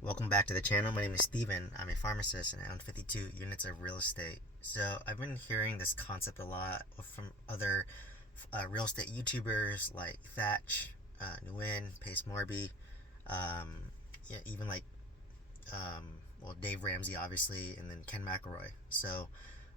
Welcome back to the channel. My name is Steven. I'm a pharmacist and I own 52 units of real estate. So I've been hearing this concept a lot from other real estate YouTubers like Thatch, Nguyen, Pace Morby, even like Dave Ramsey obviously, and then Ken McElroy. So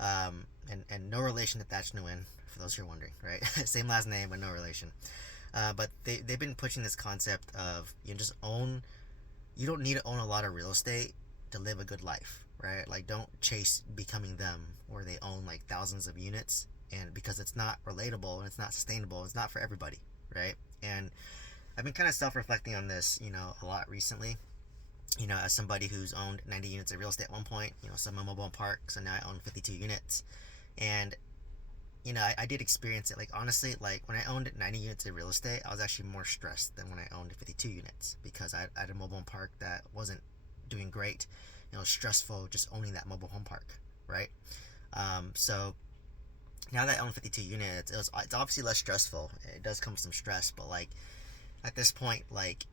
and no relation to Thatch Nguyen for those who are wondering, right? Same last name but no relation. But they've been pushing this concept of you don't need to own a lot of real estate to live a good life, right? Like, don't chase becoming them where they own like thousands of units, and because it's not relatable and it's not sustainable, it's not for everybody, right? And I've been kind of self-reflecting on this, a lot recently. As somebody who's owned 90 units of real estate at one point, some mobile home park, so now I own 52 units, and I did experience it. Like, honestly, like when I owned 90 units of real estate, I was actually more stressed than when I owned 52 units because I had a mobile home park that wasn't doing great. It was stressful just owning that mobile home park, right? So now that I own 52 units, it's obviously less stressful. It does come with some stress, but like at this point, like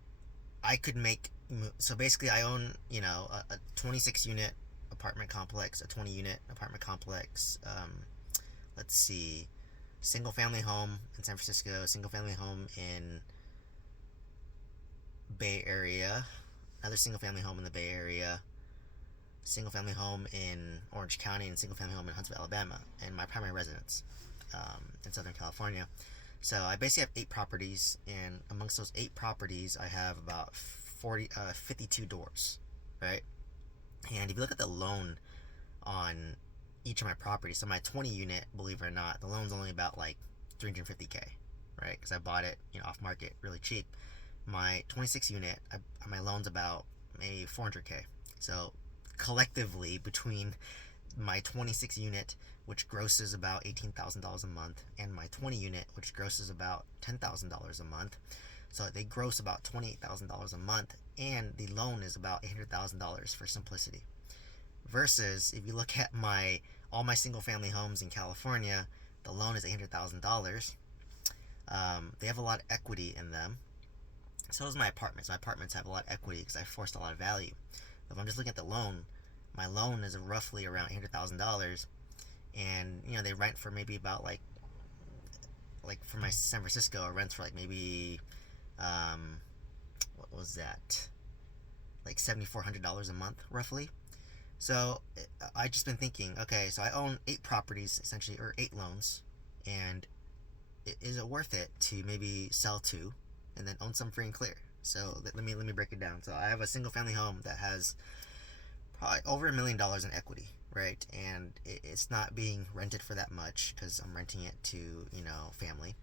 I could make so basically I own a 26 unit apartment complex, a 20 unit apartment complex. Let's see, single family home in San Francisco, single family home in Bay Area, another single family home in the Bay Area, single family home in Orange County, and single family home in Huntsville, Alabama, and my primary residence in Southern California. So I basically have 8 properties, and amongst those 8 properties, I have about 52 doors, right? And if you look at the loan on each of my properties, so my 20 unit, believe it or not, the loan's only about like 350K, right? Because I bought it, off market, really cheap. My 26 unit, my loan's about maybe 400K. So collectively, between my 26 unit, which grosses about $18,000 a month, and my 20 unit, which grosses about $10,000 a month, so they gross about $28,000 a month, and the loan is about $800,000 for simplicity. Versus if you look at all my single family homes in California, the loan is $800,000. They have a lot of equity in them. So does my apartments. My apartments have a lot of equity because I forced a lot of value. If I'm just looking at the loan, my loan is roughly around $800,000, and they rent for maybe about like for my San Francisco, it rents for like maybe what was that, like $7,400 a month roughly. So I just been thinking, okay, so I own 8 properties essentially, or 8 loans, and is it worth it to maybe sell 2 and then own some free and clear? So let me break it down. So I have a single family home that has probably over $1 million in equity, right? And it's not being rented for that much because I'm renting it to family.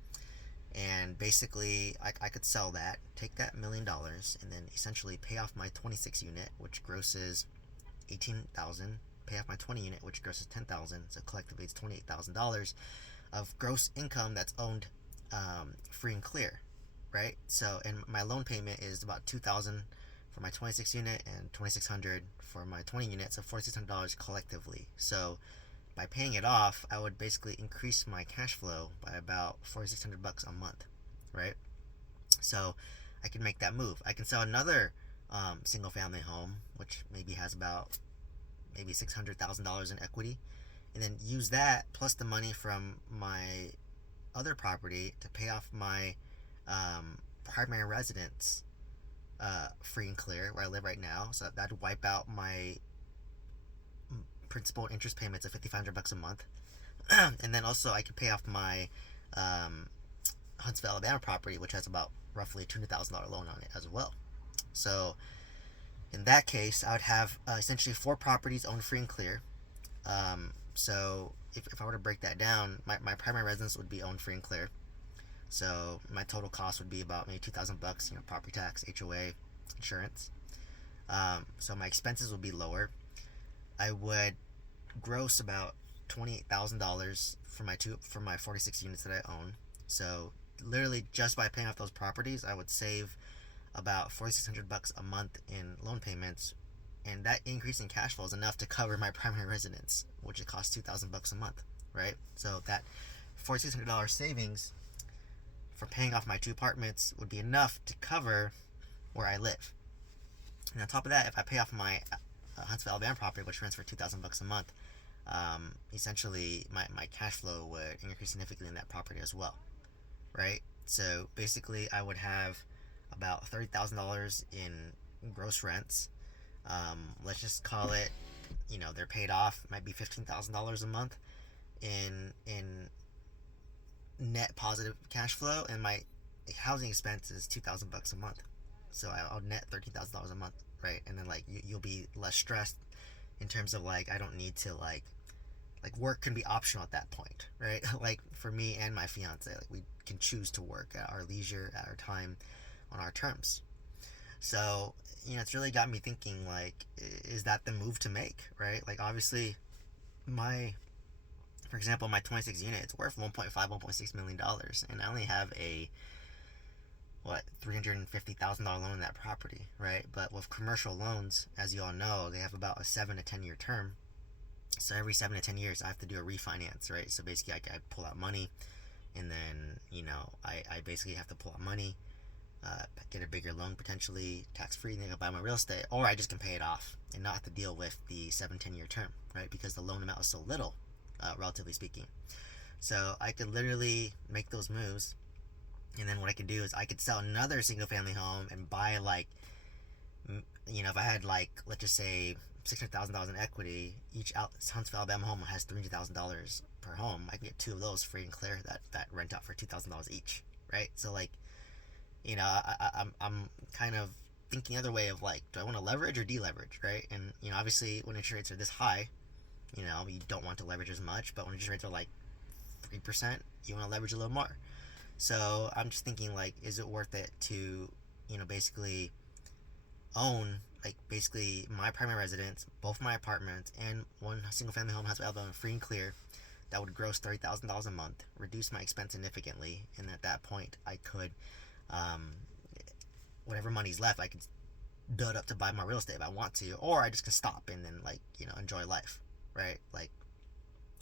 And basically, I could sell that, take that $1 million, and then essentially pay off my 26 unit, which grosses 18,000, pay off my 20 unit, which grosses 10,000. So collectively, it's $28,000 of gross income that's owned free and clear, right? So, and my loan payment is about 2,000 for my 26 unit and 2,600 for my 20 unit, so $4,600 collectively. So by paying it off, I would basically increase my cash flow by about $4,600 a month, right? So I can make that move. I can sell another single family home, which maybe has about maybe $600,000 in equity, and then use that plus the money from my other property to pay off my primary residence free and clear where I live right now. So that'd wipe out my principal and interest payments of $5,500 a month. And then also I could pay off my Huntsville, Alabama property, which has about roughly a $200,000 loan on it as well. So in that case, I would have essentially 4 properties owned free and clear. So if I were to break that down, my primary residence would be owned free and clear. So my total cost would be about maybe $2,000, property tax, HOA, insurance. So my expenses would be lower. I would gross about $28,000 for my 46 units that I own. So literally just by paying off those properties, I would save about $4,600 a month in loan payments, and that increase in cash flow is enough to cover my primary residence, which it costs $2,000 a month, right? So that $4,600 savings for paying off my 2 apartments would be enough to cover where I live. And on top of that, if I pay off my Huntsville, Alabama property, which rents for $2,000 a month, essentially my cash flow would increase significantly in that property as well, right? So basically, I would have about $30,000 in gross rents. Let's just call it, they're paid off. It might be $15,000 a month in net positive cash flow, and my housing expense is $2,000 a month. So I'll net $13,000 a month, right? And then like you'll be less stressed in terms of like I don't need to like work can be optional at that point, right? Like for me and my fiance, like we can choose to work at our leisure, at our time, on our terms. So it's really got me thinking like, is that the move to make, right? Like obviously, my for example, my 26 unit, it's worth 1.6 million dollars, and I only have a $350,000 loan in that property, right? But with commercial loans, as you all know, they have about a 7 to 10 year term. So every 7 to 10 years, I have to do a refinance, right? So basically, I pull out money, and then I basically have to pull out money, get a bigger loan potentially tax free, and then I buy my real estate, or I just can pay it off and not have to deal with the 7 to 10 year term, right? Because the loan amount is so little, relatively speaking. So I could literally make those moves, and then what I could do is I could sell another single family home and buy like, if I had like, let's just say $600,000 in equity, each Huntsville, Alabama home has $300,000 per home. I can get two of those free and clear that rent out for $2,000 each, right? So like, I'm kind of thinking the other way of like, do I want to leverage or deleverage, right? And obviously when interest rates are this high, you don't want to leverage as much, but when interest rates are like 3%, you want to leverage a little more. So I'm just thinking like, is it worth it to, basically own like basically my primary residence, both my apartments, and one single family home has Alabama free and clear that would gross $30,000 a month, reduce my expense significantly, and at that point I could, um, whatever money's left, I could build up to buy more real estate if I want to, or I just can stop and then like enjoy life, right? Like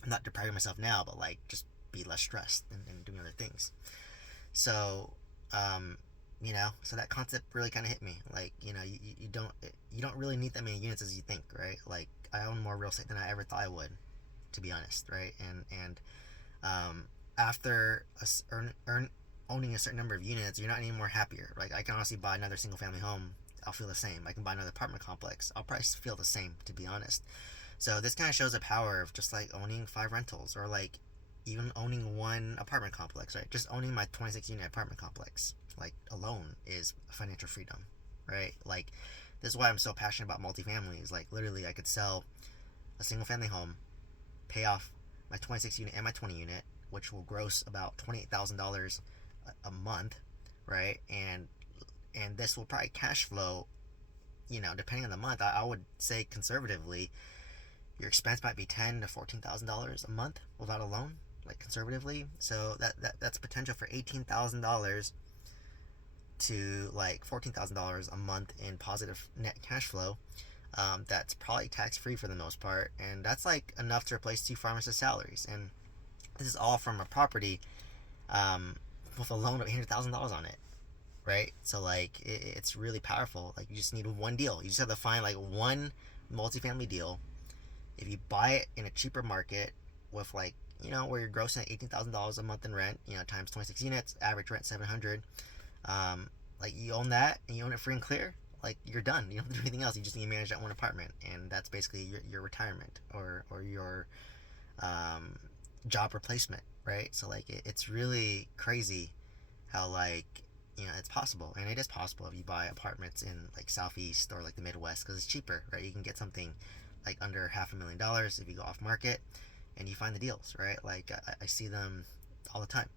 I'm not depriving myself now, but like just be less stressed and doing other things. So, so that concept really kind of hit me. Like, you don't really need that many units as you think, right? Like, I own more real estate than I ever thought I would, to be honest, right? And after owning a certain number of units, you're not any more happier. Like, I can honestly buy another single family home. I'll feel the same. I can buy another apartment complex. I'll probably feel the same, to be honest. So this kind of shows the power of just like owning 5 rentals, or like even owning one apartment complex, right? Just owning my 26 unit apartment complex, like alone, is financial freedom, right? Like this is why I'm so passionate about multifamily. Is like literally I could sell a single family home, pay off my 26 unit and my 20 unit, which will gross about $28,000 a month, right? And this will probably cash flow, depending on the month. I would say conservatively, your expense might be $10,000 to $14,000 a month without a loan, like conservatively. So that's potential for $18,000 to like $14,000 a month in positive net cash flow. That's probably tax free for the most part, and that's like enough to replace 2 pharmacists' salaries. And this is all from a property with a loan of $800,000 on it, right? So like it's really powerful. Like you just need one deal. You just have to find like one multifamily deal. If you buy it in a cheaper market with like, where you're grossing at $18,000 a month in rent, times 26 units, average rent $700, like you own that and you own it free and clear, like you're done. You don't have to do anything else. You just need to manage that one apartment, and that's basically your retirement or your job replacement, right? So like it's really crazy how like it's possible, and it is possible if you buy apartments in like Southeast or like the Midwest, because it's cheaper, right? You can get something like under $500,000 if you go off market and you find the deals, right? Like I see them all the time.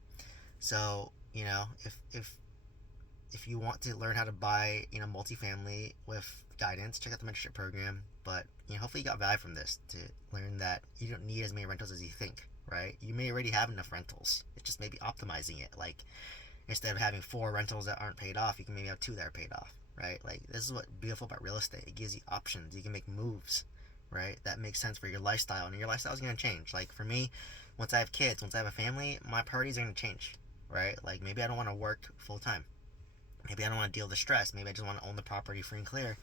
So if you want to learn how to buy multifamily with guidance, check out the mentorship program. But hopefully you got value from this to learn that you don't need as many rentals as you think, right? You may already have enough rentals. It's just maybe optimizing it. Like instead of having 4 rentals that aren't paid off, you can maybe have 2 that are paid off, right? Like this is what's beautiful about real estate. It gives you options. You can make moves, right? That makes sense for your lifestyle, and your lifestyle is going to change. Like for me, once I have kids, once I have a family, my priorities are going to change, right? Like maybe I don't want to work full time, Maybe I don't want to deal with the stress. Maybe I just want to own the property free and clear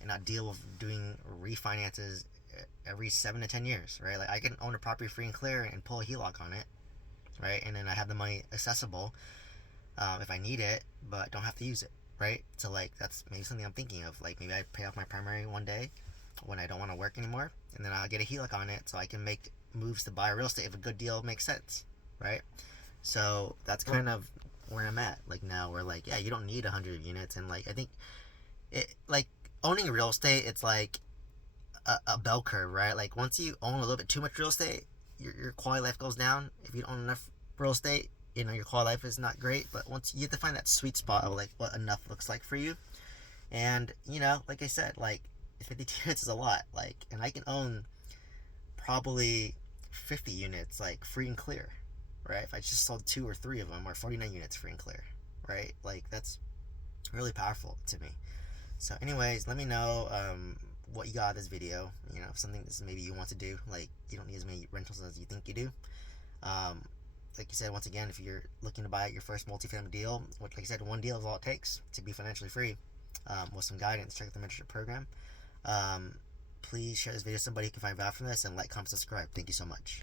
and not deal with doing refinances every 7 to 10 years, right? Like I can own a property free and clear and pull a HELOC on it, right? And then I have the money accessible if I need it, but don't have to use it, right? So like that's maybe something I'm thinking of. Like maybe I pay off my primary one day when I don't want to work anymore, and then I'll get a HELOC on it so I can make moves to buy real estate if a good deal makes sense, right? So that's kind of where I'm at. Like now, we're like, yeah, you don't need 100 units, and like I think it like owning real estate, it's like a bell curve, right? Like once you own a little bit too much real estate, your quality of life goes down. If you don't own enough real estate, your quality of life is not great. But once you have to find that sweet spot of like what enough looks like for you, and like I said, like 52 units is a lot. Like, and I can own probably 50 units like free and clear, right? If I just sold two or three of them, or 49 units free and clear, right? Like that's really powerful to me. So, anyways, let me know what you got out of this video. If something that maybe you want to do, like you don't need as many rentals as you think you do. Um, like you said, once again, if you're looking to buy your first multifamily deal, like I said, one deal is all it takes to be financially free. With some guidance, check out the mentorship program. Um, Please share this video with somebody who can find value from this, and like, comment, subscribe. Thank you so much.